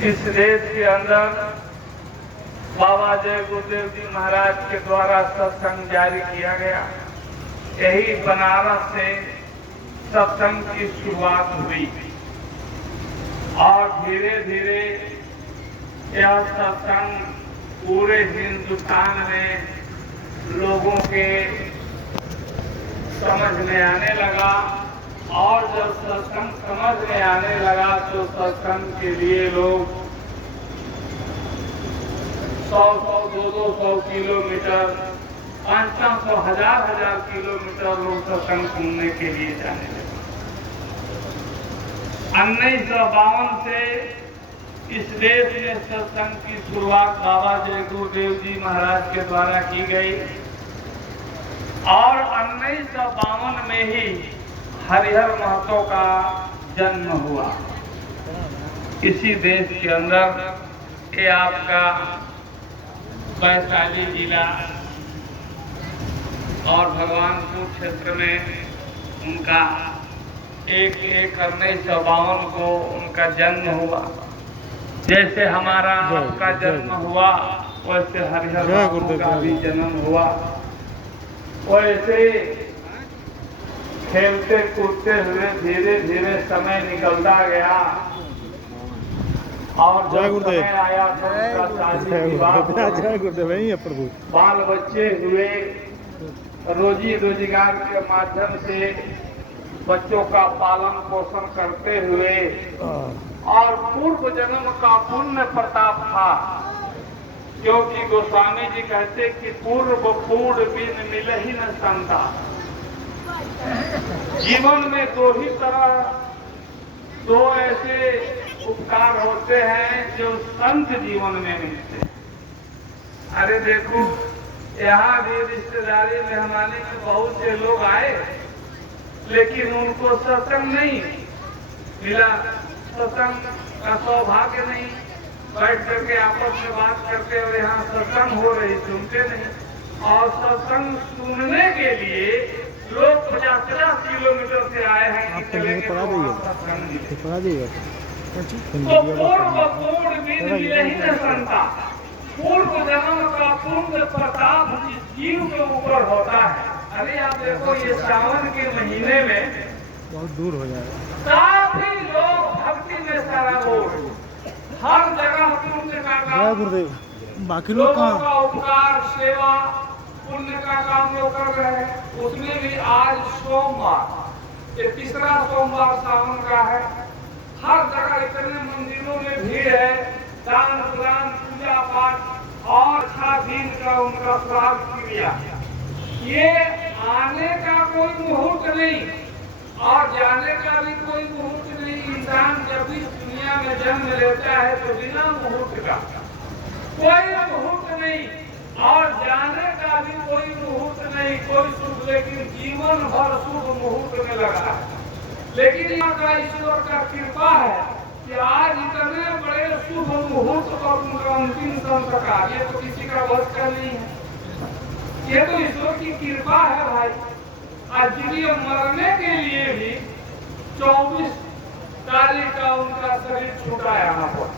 इस देश के अंदर बाबा जय गुरुदेव जी महाराज के द्वारा सत्संग जारी किया गया। यही बनारस से सत्संग की शुरुआत हुई और धीरे धीरे यह सत्संग पूरे हिंदुस्तान में लोगों के समझ में आने लगा। और जब सत्संग समझ में आने लगा तो सत्संग के लिए लोग 100-100, 200 किलोमीटर, 500, 1000 किलोमीटर लोग सत्संग सुनने के लिए जाने लगे। 1952 से इस देश में सत्संग की शुरुआत बाबा जय गुरुदेव जी महाराज के द्वारा की गई और 1952 में ही हरिहर महतो का जन्म हुआ। इसी देश के अंदर ये आपका वैशाली जिला और भगवानपुर क्षेत्र में उनका 1952 को उनका जन्म हुआ। जैसे हमारा आपका जन्म हुआ वैसे हरिहर महतो का भी जन्म हुआ। वैसे खेलते कूदते हुए धीरे धीरे समय निकलता गया और जब समय आया तो उनका शादी विवाह, बाल बच्चे हुए, रोजी रोजगार के माध्यम से बच्चों का पालन पोषण करते हुए और पूर्व जन्म का पुण्य प्रताप था। क्योंकि गोस्वामी जी कहते कि पूर्व पूर्ण बिन मिल ही न संता। जीवन में दो ऐसे उपकार होते हैं जो संत जीवन में मिलते हैं। अरे देखो, यहाँ भी रिश्तेदारी मेहमानी में बहुत से लोग आए लेकिन उनको सत्संग नहीं मिला, सत्संग का सौभाग्य नहीं। बैठ करके आपस में बात करते और यहाँ सत्संग हो रही सुनते नहीं। और सत्संग सुनने के लिए लोग 50-50 किलोमीटर से आए हैं कि चलेंगे तो पूर्व पूर्ण बिन मिले ही न संता। पूर्व जन्म का पुण्य प्रताप जिस जीव के ऊपर होता है। अरे आप देखो, ये सावन के महीने में बहुत दूर हो जाएगा, काफी लोग भक्ति में सराबोर, हर जगह पुण्य का काम, बाकी लोग का उपकार, सेवा, पुण्य का काम लोग कर रहे हैं। उसमें भी आज सोमवार, ये तीसरा सोमवार सावन का है। हर जगह इतने मंदिरों में भीड़ है, दान प्रदान, पूजा पाठ और अच्छा दिन का उनका श्राद्ध क्रिया। ये आने का कोई मुहूर्त नहीं और जाने का भी कोई मुहूर्त नहीं। इंसान जब इस दुनिया में जन्म लेता है तो बिना मुहूर्त का कोई मुहूर्त नहीं और जाने का भी कोई मुहूर्त नहीं, कोई शुभ, लेकिन जीवन भर शुभ मुहूर्त में लगा है। लेकिन यहाँ का ईश्वर का कृपा है कि आज इतने बड़े शुभ मुहूर्त पर उनका अंतिम संस्कार, ये तो किसी का बस का नहीं है, ये तो ईश्वर की कृपा है भाई। आज जिन्हें मरने के लिए भी 24 तारीख का उनका शरीर छूटा यहाँ पर।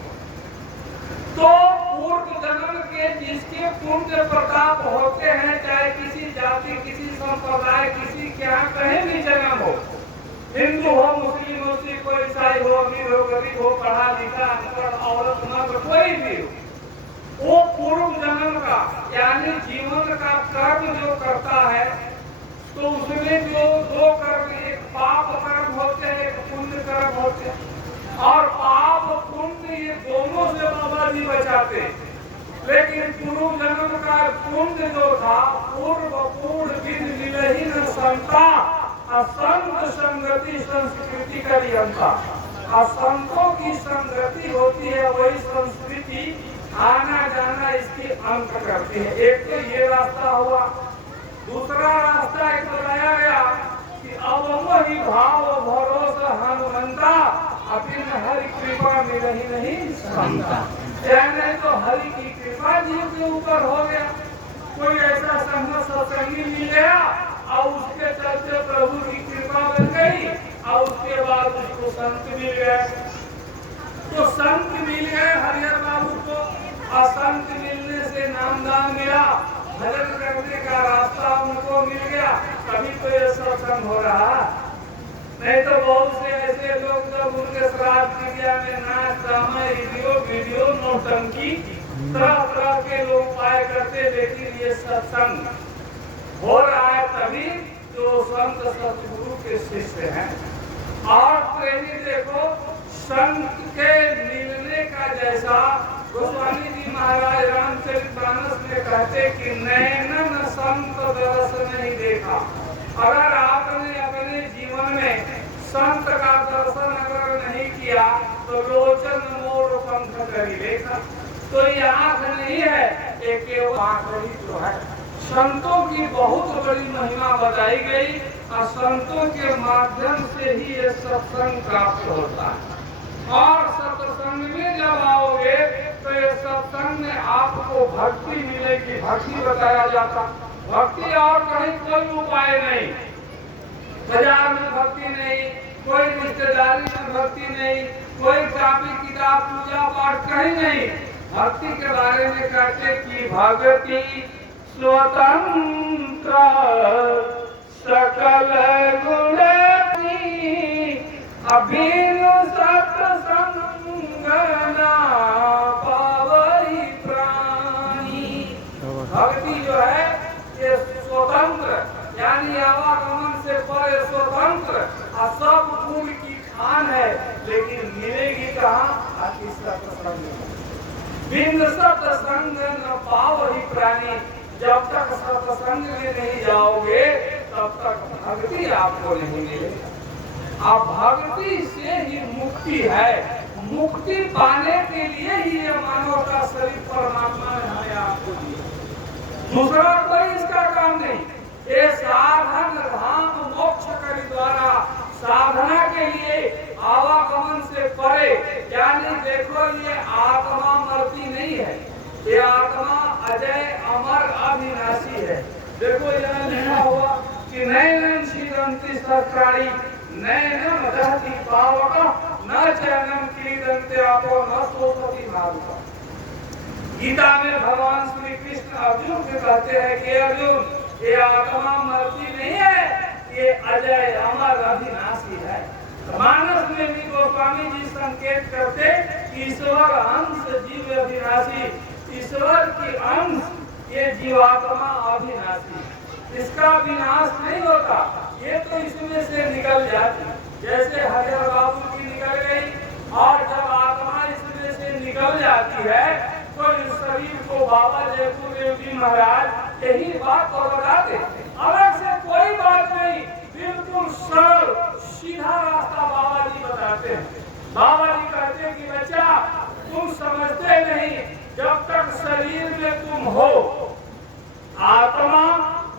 तो पूर्व जन्म के जिसके पुण्य प्रताप होते हैं, चाहे किसी जाति, किसी संप्रदाय, किसी के यहाँ कहीं भी जन्म हो, हिंदू हो, मुस्लिम हो, सिख हो, ईसाई हो, अमीर हो, गरीब हो, पढ़ा लिखा, अनपढ़, औरत, मर्द, कोई भी हो, वो पूर्व जन्म का यानी जीवन का कर्म जो करता है तो उसमें जो दो कर्म, एक पाप कर्म होते हैं, एक पुण्य कर्म होते हैं। और पाप पुण्य ये दोनों से बाबा जी बचाते। लेकिन पूर्व जन्म का पुण्य जो था, पूर्व पूर्ण बिन मिलहि न संता, असंत संगति संस्कृति का नियंता। असंतों की संगति होती है, वही संस्कृति आना जाना इसकी अंत करती है। एक तो ये रास्ता हुआ। दूसरा रास्ता एक बताया गया कि अब वही भाव भरोसा हनुमंता, अभी हरि कृपा मिल ही नहीं संता। नहीं तो हरि की कृपा जीव के ऊपर हो गया। कोई ऐसा संग सत्संगी मिल गया और उसके चलते प्रभु की कृपा मिल गई और उसके बाद उसको संत मिल गए। तो संत मिल गए सत्संग हो रहा। नहीं तो बहुत से ऐसे लोग जब उनके श्राद्ध क्रिया में नाच ड्रामा वीडियो नौटंकी तरह तरह के लोग पाए करते, लेकिन ये सत्संग हो रहा है तभी जो संत सतगुरु के शिष्य हैं। और प्रेमी देखो, संत के मिलने का जैसा गोस्वामी जी महाराज रामचरितमानस में कहते कि नैनन संत दरस नहीं देखा। अगर आपने अपने जीवन में संत का दर्शन अगर नहीं किया तो लोचन मोर पंख करी देखा। तो ये आंख नहीं है, एक केवल आंख ही तो है। संतों की बहुत बड़ी महिमा बताई गई और संतों के माध्यम से ही ये सत्संग प्राप्त होता है। और सत्संग में जब आओगे तो ये सत्संग में आपको भक्ति मिलेगी। भक्ति बताया जाता, भक्ति और कहीं कोई उपाय नहीं, बाजार में भक्ति नहीं, कोई रिश्तेदारी में भक्ति नहीं, कोई कापी किताब पूजा पाठ कहीं नहीं। भक्ति के बारे में कहते कि भक्ति स्वतंत्र सकल गुण अभिन्न सत्संग ना पावई प्राणी। भक्ति जो है ये स्वतंत्र यानी आवागमन से परे स्वतंत्र और सब गुण की खान है, लेकिन मिलेगी कहाँ? सत्संग। बिन सत्संग न पावई प्राणी। जब तक सत्संग में नहीं जाओगे तब तक भक्ति आपको नहीं मिलेगी। अब भक्ति से ही मुक्ति है। मुक्ति पाने के लिए ही ये मानव का शरीर परमात्मा ने हमें आपको दिया, दूसरा कोई इसका काम नहीं। ये साधन धाम मोक्ष करी द्वारा साधना के लिए आवागमन से परे, यानी देखो ये आत्मा मरती नहीं है, ये आत्मा अजय अमर अविनाशी है। देखो यहाँ लिखा हुआ कि नैनन शीरंति सरकारी नैनम रहती पावक न चैनम कीर्तन्ते आपो न सोपति भावक। गीता में भगवान श्री कृष्ण अर्जुन से कहते हैं कि अर्जुन ये आत्मा मरती नहीं है, ये अजय अमर अविनाशी है। मानस में भी गोस्वामी जी संकेत करते कि ईश्वर अंश जीव अविनाशी, ईश्वर की अंश ये जीवात्मा अविनाशी, इसका विनाश नहीं होता, ये तो इसमें से निकल जाती। जैसे हरिहर बाबू की निकल गई और जब आत्मा इसमें से निकल जाती है तो इस शरीर को बाबा जयपुर देव जी महाराज यही बात को बताते। अलग से कोई बात नहीं, बिल्कुल सरल सीधा रास्ता बाबा जी बताते हैं। बाबा जी कहते हैं कि बच्चा तुम समझते नहीं, जब तक शरीर में तुम हो, आत्मा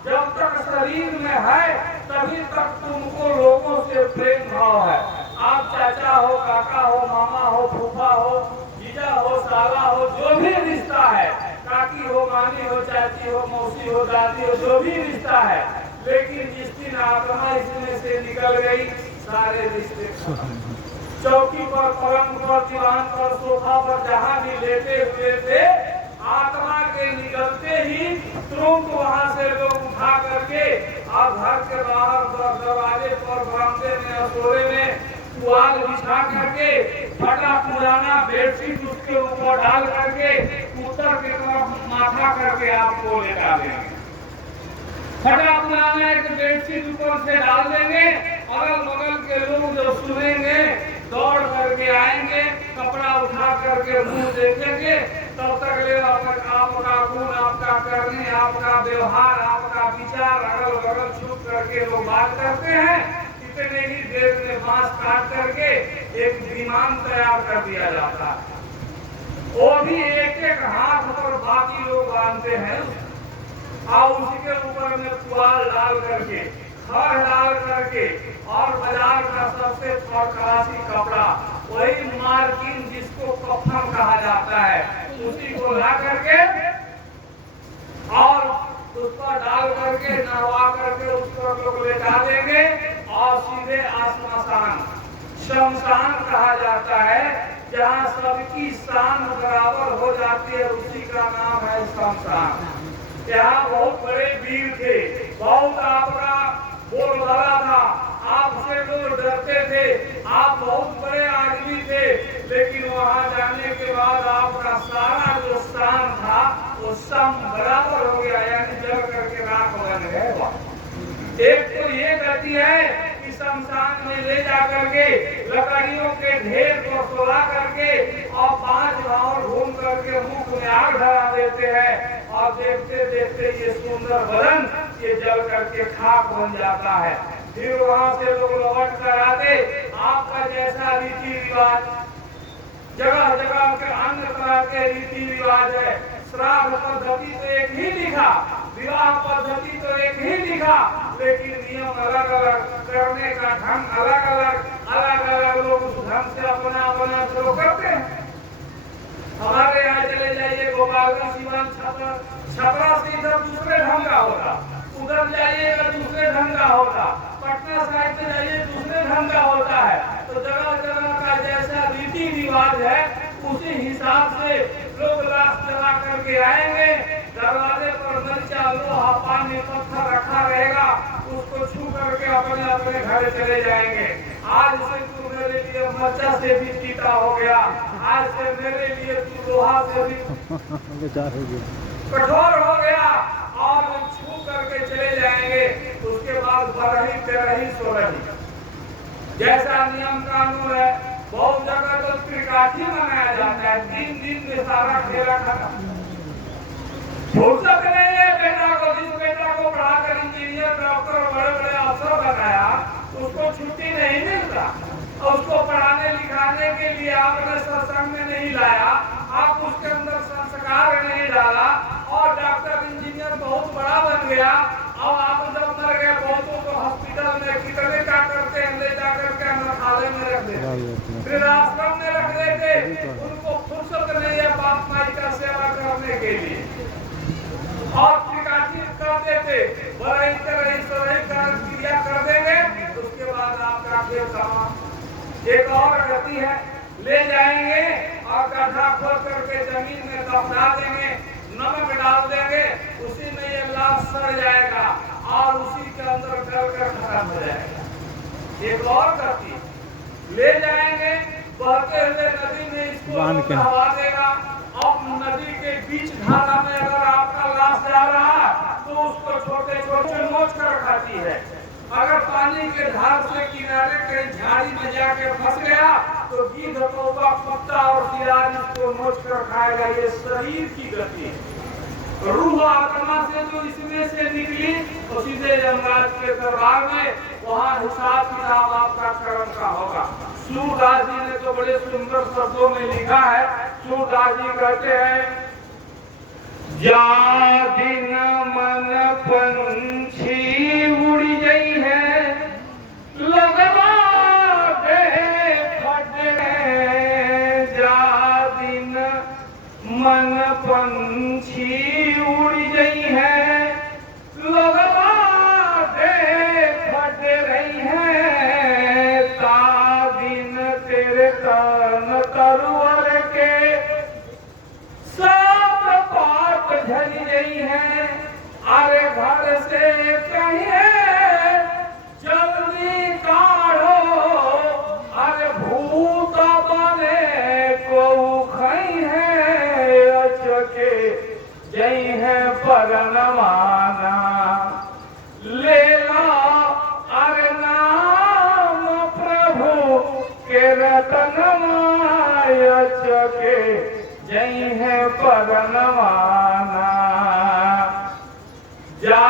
जब तक शरीर में है तभी तक तुमको लोगों से प्रेम भाव है। आप चाचा हो, काका हो, मामा हो, फूफा हो, जीजा हो, साला हो, जो भी रिश्ता है, काकी हो, मामी हो, चाची हो, मौसी हो, दादी हो, जो भी रिश्ता है, लेकिन जिस दिन आत्मा इसमें से निकल गई सारे रिश्ते चौकी पर, पलंग पर, दीवान पर, सोफा पर जहाँ भी लेटे हुए थे, आत्मा के निकलते ही तुरंत वहाँ से लोग उठा करके और घर के बाहर दरवाजे पर, बरामदे में, रसोड़े में पुआल बिछा करके फटा पुराना बेडशीट उसके ऊपर डाल करके उत्तर की तरफ माथा करके आपको लेटा देंगे। फटा पुराना एक बेडशीट ऊपर से डाल देंगे, अगल बगल के लोग जो सुनेंगे दौड़ करके आएंगे, कपड़ा उठा करके मुंह देखेंगे, तब तक ले आपका गुण, आपका करने, आपका व्यवहार, आपका विचार अगल बगल छुप करके लोग बात करते हैं। इतने ही देर में बांस काट करके एक विमान तैयार कर दिया जाता है, वो भी एक एक हाथ पर बाकी लोग बांधते हैं और उसी के ऊपर में पुआल डाल करके, खर डाल करके, और बाजार का सबसे फर्स्ट कपड़ा वही मार्किन जिसको कफन कहा जाता है, उसी को ला करके और उस पर डाल करके नहवा करके उस पर लोग लेटा देंगे और सीधे शमशान कहा जाता है, जहाँ सबकी शान बराबर हो जाती है, उसी का नाम है शमशान। यहाँ बहुत बड़े वीर थे, बहुत आपका बोलबाला था, आपसे लोग डरते थे, आप बहुत बड़े आदमी थे, लेकिन वहां जाने के बाद आपका सारा जो स्थान था वो सम बराबर हो गया, यानी जल करके राख बन गए। एक तो ये गति है कि शमशान में ले जा करके लकड़ियों के ढेर को सुला करके और 5 भाव घूम करके मुख में आग धरा देते हैं और देखते देखते ये सुंदर बदन ये जल करके खाक बन जाता है। फिर वहां से लोग लौट कर आते, आपका जैसा रीति रिवाज जगह जगह के अन्य तरह के रीति रिवाज है, श्राद्ध पद्धति तो एक ही लिखा, विवाह पद्धति तो एक ही लिखा, लेकिन नियम अलग अलग, करने का ढंग अलग अलग लोग उस ढंग से अपना अपना शुरू करते हैं। हमारे यहाँ चले जाइए गोपालगंज सीवान छपरा से इधर दूसरे ढंग का होता, उधर जाइएगा दूसरे ढंग का होता, पटना साइड से जाइए दूसरे ढंग का होता है। तो जगह जगह का जैसा रीति रिवाज है उसी हिसाब से लोग लाश जला करके आएंगे, दरवाजे पर मिर्चा लोहा पानी पत्थर रखा रहेगा, उसको छू करके अपने अपने घर चले जाएंगे। आज से तू मेरे लिए मर्चा से भी चीटा हो गया, आज से मेरे लिए तू लोहा से भी कठोर हो गया, और छू करके चले जाएंगे। उसके बाद बरही तेरही सोरही जैसा नियम कानून है, बहुत जगह तो त्रिकाठी मनाया जाता है, 3 दिन में सारा खेला खत्म। फुर्सत नहीं है बेटा को, जिस बेटा को पढ़ाकर इंजीनियर डॉक्टर बड़े बड़े अफसर बनाया उसको छुट्टी नहीं मिलता, और उसको पढ़ाने लिखाने के लिए आपने सत्संग में नहीं लाया, आप उसके अंदर संस्कार नहीं डाला, और डॉक्टर इंजीनियर बहुत बड़ा बन गया, और आप जब मर गए बहुतों को हॉस्पिटल में कितने का करते हैं, ले जाकर के अनाथालय में रख देते, फिर आश्रम में रख देते, उनको फुर्सत नहीं है बाप माई का सेवा करने के लिए, और त्रिकाठी कर देते, बड़े क्रिया कर देंगे, उसके बाद आपका खेल समाप्त। एक और गति है, ले जाएंगे और गड्ढा खोद करके जमीन में दफना देंगे, नमक डाल देंगे, उसी में ये लाश सड़ जाएगा और उसी के अंदर गल कर खत्म हो जाएगा। एक और गति, ले जाएंगे बहते हुए नदी में इसको हवा देगा, और नदी के बीच धारा में अगर आपका लाश जा रहा है तो उसको छोटे छोटे नोच कर खाती है, अगर पानी के धार से किनारे के झाड़ी में जाके फंस गया तो गिद्ध कौवा कुत्ता और सिराज इसको नोच कर खाएगा। ये शरीर की गति है। रूह आत्मा से जो इसमें से निकली तो सीधे यमराज के दरबार में, वहाँ हिसाब किताब आपका कर्म का होगा। सूरदास जी ने तो बड़े सुंदर शब्दों में लिखा है, सूरदास जी कहते हैं, जा दिन मन पंछी उड़ गई है, लगवा दे फटे, जा दिन मन पंछी उड़ गई है, लगवा दे फट रही है, ता दिन तेरे तन तरवर के सब बात झरी गई है, अरे घर से कहिए जल्दी काढ़ो, अरे भूत बने को खई है, अचके जई है परनवाना, ले ला अरे नाम प्रभु के रतनमाय, अचके जई है परनवाना, जा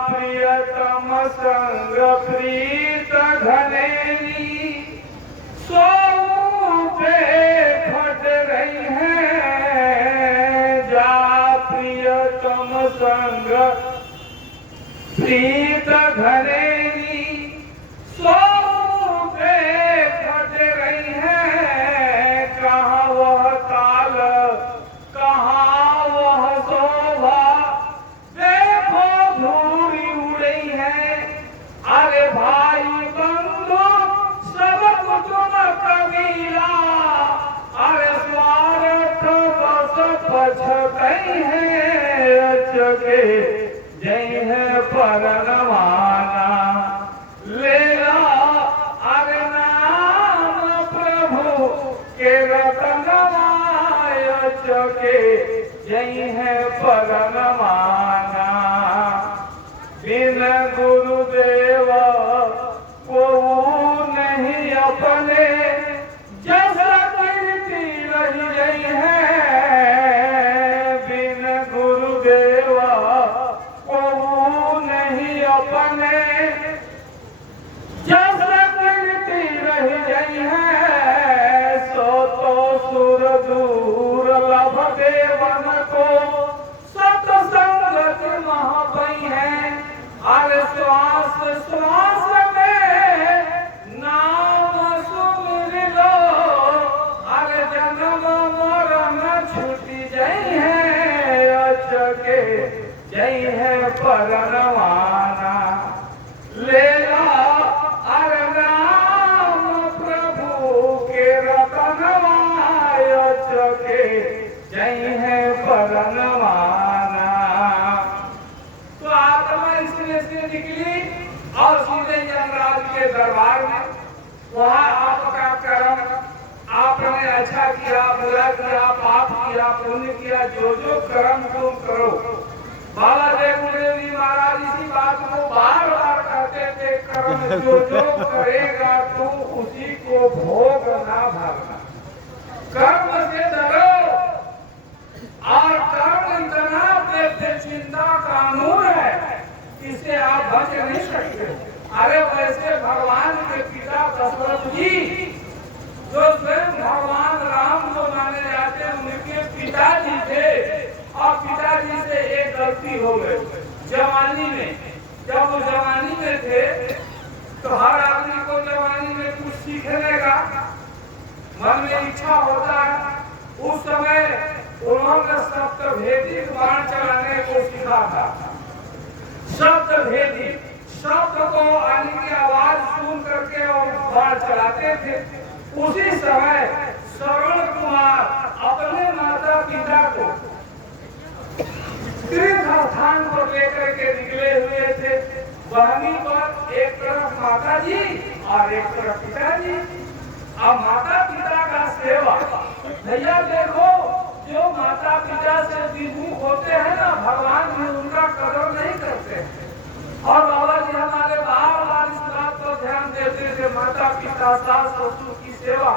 प्रियतम संग प्रीत घनेरी, सो पे फट रही है, जा प्रियतम संग प्रीत घनेरी, सो पे फट रही है, कहाँ वह ताल कहाँ वह शोभा, देखो धूरी उड़ी है, अरे भाई बंधु सब कुटुंब कबीला, अरे स्वार्थ बस पछतई है, अचके जय है परनवाना। चके यही है परमाना बिन गुरुदेव को नहीं अपने जैसा कीर्ति रही गई है बिन गुरुदेव को नहीं अपने जैसा कीर्ति रही गई है सो तो सुर दूर लभ देवन को सत्संगत महापई है अरे श्वास श्वास में नाम सुमिर लो अरे जन्म मरण छूटी जई है अचके जई है परवाना लेला अरे राम प्रभु के रतनवाय चके जई है परवाना। तो आत्मा इसमें से निकली और सीधे यमराज के दरबार में वहाँ आपका कर्म आपने अच्छा किया बुरा किया पाप किया पुण्य किया जो कर्म तुम करो। बाबा देव जी महाराज इसी बात को बार बार कहते थे कर्म जो करेगा तू उसी को भोग ना भरना। कर्म से डरो और कर्म इतना चिंता कानून है इसे आप बच नहीं सकते। अरे वैसे भगवान के पिता दशरथ जी जो स्वयं भगवान राम जो माने जाते हैं उनके पिताजी थे और पिताजी से एक गलती हो गई जवानी में। जब वो जवानी में थे तो हर आदमी को जवानी में कुछ सीखने का मन में इच्छा होता है। उस समय उन्होंने सप्तभेदी बाण चलाने को सीखा था। शब्दभेदी शब्द को आने की आवाज सुन करके और बाण चलाते थे। उसी समय श्रवण कुमार अपने माता पिता को तीर्थ स्थान पर लेकर के निकले हुए थे। वहीं पर एक तरफ माता जी और एक तरफ पिताजी। अब माता पिता का सेवा भैया देखो जो माता पिता से विमुख होते हैं ना भगवान भी उनका कदर नहीं करते। और बाबा जी हमारे बार बार इस बात पर ध्यान देते थे माता पिता सास ससुर की सेवा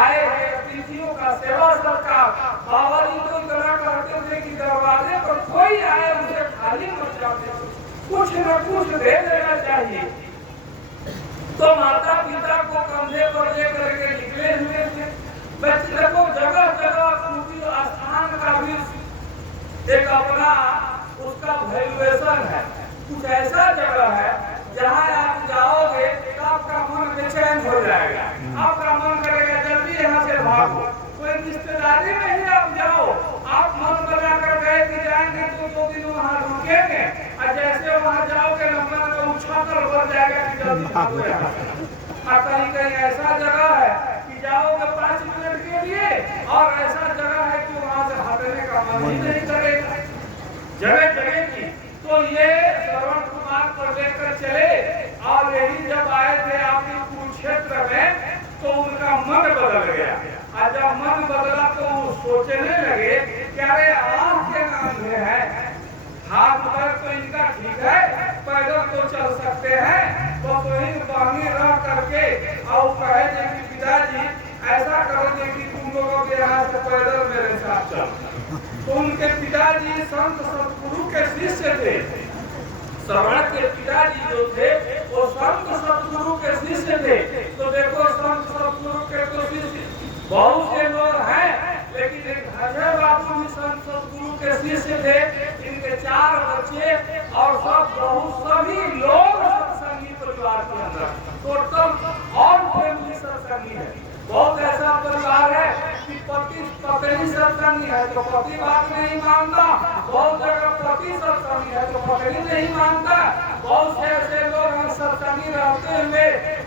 आए हैं अतिथियों का सेवा सत्कार। बाबा जी तो इतना करते थे कि दरवाजे पर कोई आए उसे खाली मत जाते कुछ न कुछ दे देना चाहिए। तो माता पिता को कंधे पर लेकर के निकले हुए थे। बच्चे को जगह जगह स्थान का भी एक अपना उसका वैल्यूएशन है। कुछ ऐसा जगह है जहाँ आप जाओगे तो आपका मन बेचैन हो जाएगा। आपका मन करेगा जल्दी यहाँ से भागो। कोई रिश्तेदारी में ही आप जाओ आप मन बना कर गए कि जाएंगे तो 2 दिन वहाँ रुकेंगे और जैसे वहाँ जाओगे लंबा तो उछाल बढ़ जाएगा कि जल्दी भागो यहाँ से। कहीं ऐसा जगह है कि जाओगे 5 मिनट के लिए और ऐसा जगह है कि वहाँ से हटने का मन ही नहीं करेगा। जगह जगह की तो ये श्रवण कुमार को लेकर चले और यही जब आए थे आपके कुरुक्षेत्र में तो उनका मन बदल गया। और जब मन बदला तो वो सोचने लगे कि अरे आँख के नाम में है हाथ पैर तो इनका ठीक है पैदल तो चल सकते हैं तो वही बांगी रह करके और कहे कि पिताजी ऐसा करोगे कि तुम लोगों के यहाँ से पैदल मेरे साथ चल। तो उनके पिताजी संत सतगुरु के शिष्य थे। श्रवण के पिताजी जो थे वो संत सतगुरु के शिष्य थे। तो देखो संत सतगुरु के तो शिष्य बहुत से लोग हैं लेकिन एक अजय बाबू भी संत सतगुरु के शिष्य थे। इनके 4 बच्चे और सभी लोग सत्संगी परिवार के अंदर टोटल और फैमिली सत्संगी है। बहुत ऐसा परिवार है कि पति पत्नी सत्संगी है तो पति बात नहीं मानता। बहुत जगह पति सत्संगी है तो पत्नी नहीं मानता। बहुत से ऐसे लोग हैं सत्संगी रहते हुए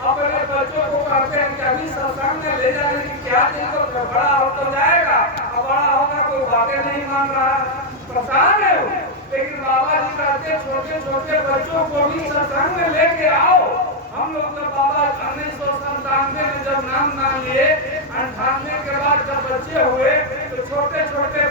अपने बच्चों को कहते हैं कि अभी सत्संग में ले जाने की क्या जरूरत है बड़ा हो तो जाएगा और बड़ा होगा कोई बातें नहीं मान रहा परेशान है। लेकिन बाबा जी कहते छोटे छोटे बच्चों को भी सत्संग में लेके आओ। हम लोग तो बाबा 1997 में जब नाम लिए 98 के बाद जब बच्चे हुए तो छोटे छोटे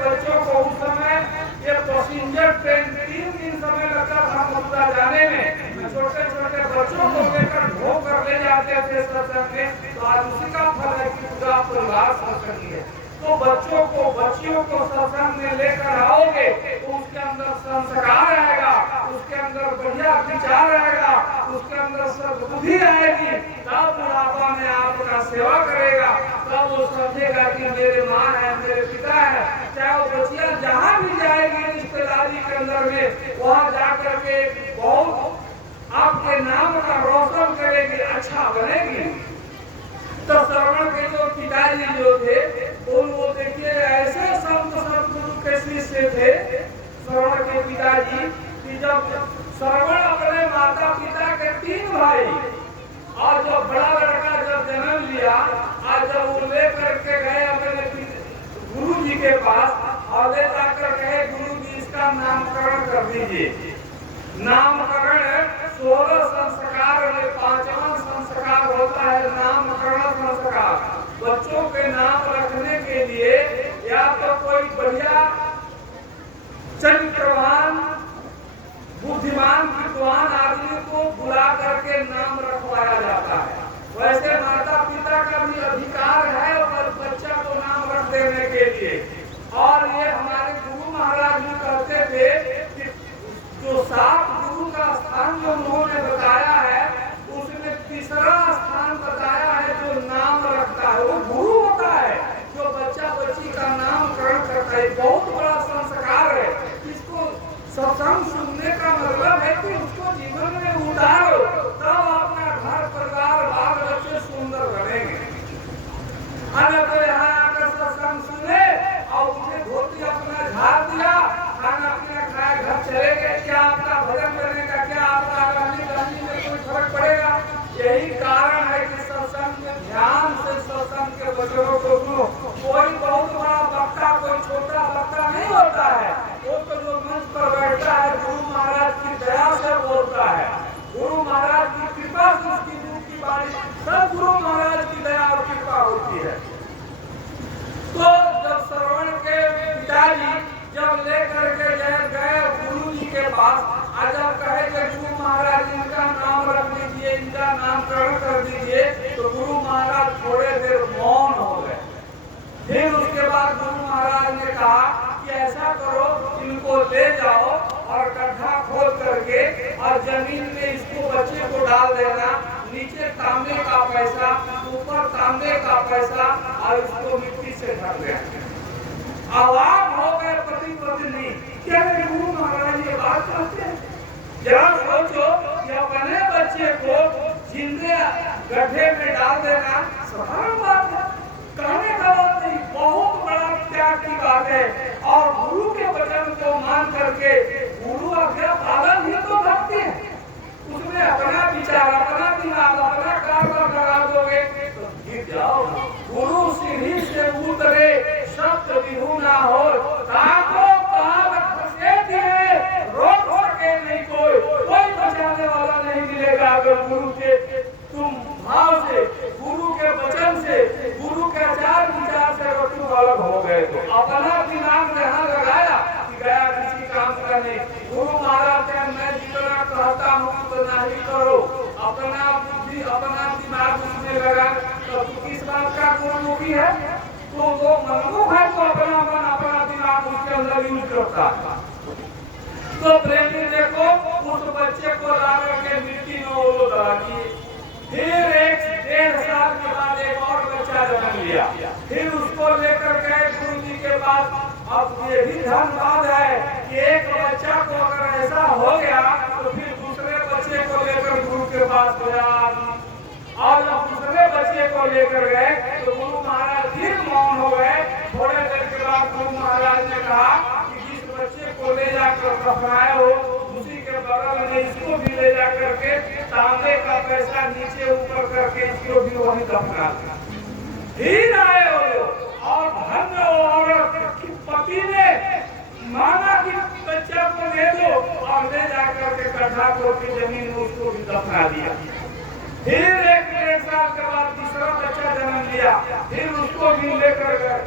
आज उसी का फल है कि पूरा परिवार सत्संगी है। तो बच्चियों को सत्संग में लेकर आओगे तो उसके अंदर संस्कार आएगा, उसके अंदर बढ़िया विचार आएगा, उसके अंदर सद्बुद्धि आएगी। तब बुढ़ापा में आपका सेवा करेगा, तब वो समझेगा कि मेरे माँ है, मेरे पिता है। चाहे वो बच्चियां जहाँ भी जाएगी रिश्तेदारी के अंदर में, वहाँ जाकर के बहुत आपके नाम का रोशन करेगी, अच्छा बनेगी। तो श्रवण के जो पिताजी जो थे वो देखिए ऐसे संत सदगुरु के शिष्य थे श्रवण के पिताजी कि जब श्रवण अपने माता पिता के 3 भाई और जो बड़ा लड़का जब जन्म लिया, आज जब वो लेकर के गए अपने गुरु जी के पास और ले जाकर कहे गुरु जी इसका नामकरण कर दीजिए। नामकरण 16 संस्कार में 5वां संस्कार होता है नामकरण संस्कार। बच्चों के नाम रखने के लिए या तो कोई बढ़िया चरित्रवान बुद्धिमान विद्वान आदमी को बुला करके नाम रखवाया जाता है। वैसे माता पिता का भी अधिकार है और बच्चा को नाम रख देने के लिए। और ये हमारे गुरु महाराज भी कहते थे कि जो 7 गुरु का स्थान जो उन्होंने बताया है उसमें तीसरा स्थान बताया है जो नाम रखता है वो गुरु होता है, जो बच्चा बच्ची का नामकरण करता है। बहुत बड़ा संस्कार है। इसको सत्संग सुनने का मतलब है कि उसको जीवन में उतारो, तब अपना घर परिवार बाल बच्चे सुंदर बनेंगे। अगर तो यहाँ आकर सत्संग सुने और उसे धोती अपना झाड़ दिया, खाना पीना खाया, घर चले गए, क्या आपका भजन बनेगा, क्या आपका गाली में कोई फर्क पड़ेगा? यही कारण है कि सत्संग में ध्यान से सत्संग के वचनों को सुनो। कोई बहुत बड़ा वक्ता कोई छोटा वक्ता नहीं होता है। वो तो जो मंच पर बैठता है गुरु महाराज की दया से बोलता है, गुरु महाराज की कृपा से उसकी मुंह की बाणी सब गुरु महाराज की दया और कृपा होती है। तो जब श्रवण के पिताजी जब लेकर के गए गुरु जी के पास, जब कहे कि गुरु महाराज इनका नाम रख लीजिए, इनका नामकरण कर दीजिए, तो गुरु महाराज थोड़े देर मौन हो गए। फिर उसके बाद गुरु महाराज ने कहा कि ऐसा करो इनको ले जाओ और गड्ढा खोद करके और जमीन में इसको बच्चे को डाल देना, नीचे तांबे का पैसा ऊपर तांबे का पैसा और इसको मिट्टी से ढक देना। अवाक हो गए पति पत्नी, क्या गुरु महाराज ये बात कहते हैं? जरा सोचो कि अपने बच्चे को जिंदे गड्ढे में डाल देना साधारण बात है, कहने का बात नहीं, बहुत बड़ा त्याग की बात है। और गुरु के वचन को मान करके गुरु आज्ञा पालन ही तो भक्ति है। उसमें अपना विचार अपना दिमाग अपना कारगर लगा दोगे तो गिर जाओ। गुरु सीढ़ी से उतरे शब्द विहू ना हो, ताको पाव फंसे दिए रोक सके नहीं कोई बचाने वाला नहीं मिलेगा। अगर गुरु के तुम भाव से गुरु के वचन से गुरु के आचार विचार से तुम अलग हो गए तो अपना दिमाग यहाँ लगाया कि गया किसी काम का नहीं। गुरु महाराज ने मैं जितना कहता हूँ तो नहीं करो, अपना बुद्धि अपना दिमाग उसमें लगा तो किस बात का गुरुमुखी है? तो वो मनमुख है तो अपना दिमाग उसके अंदर यूज करता है। तो प्रेमी देखो उस बच्चे को ला करके मिट्टी में वो दबा दिए। फिर 1-1.5 साल के बाद एक और बच्चा जन्म लिया, फिर उसको लेकर गए गुरु जी के पास। अब ये भी धन्यवाद है कि एक बच्चा को अगर ऐसा हो गया तो फिर दूसरे बच्चे को लेकर गुरु के पास गया और जब दूसरे बच्चे को लेकर गए तो गुरु महाराज फिर मौन हो गए। थोड़े देर के बाद गुरु महाराज ने कहा कि जिस बच्चे को ले जाकर दफनाए हो उसी के बगल में इसको भी ले जाकर के तांबे का पैसा नीचे ऊपर करके इसको भी वहीं दफना दिया। फिर आए हो और धन्य औरत पति ने माना कि बच्चा को दे दो और ले जाकर के गड्ढा खोद के जमीन में उसको भी दफना दिया। फिर 1-1.5 साल के बाद तीसरा बच्चा जन्म लिया, फिर उसको भी लेकर गए।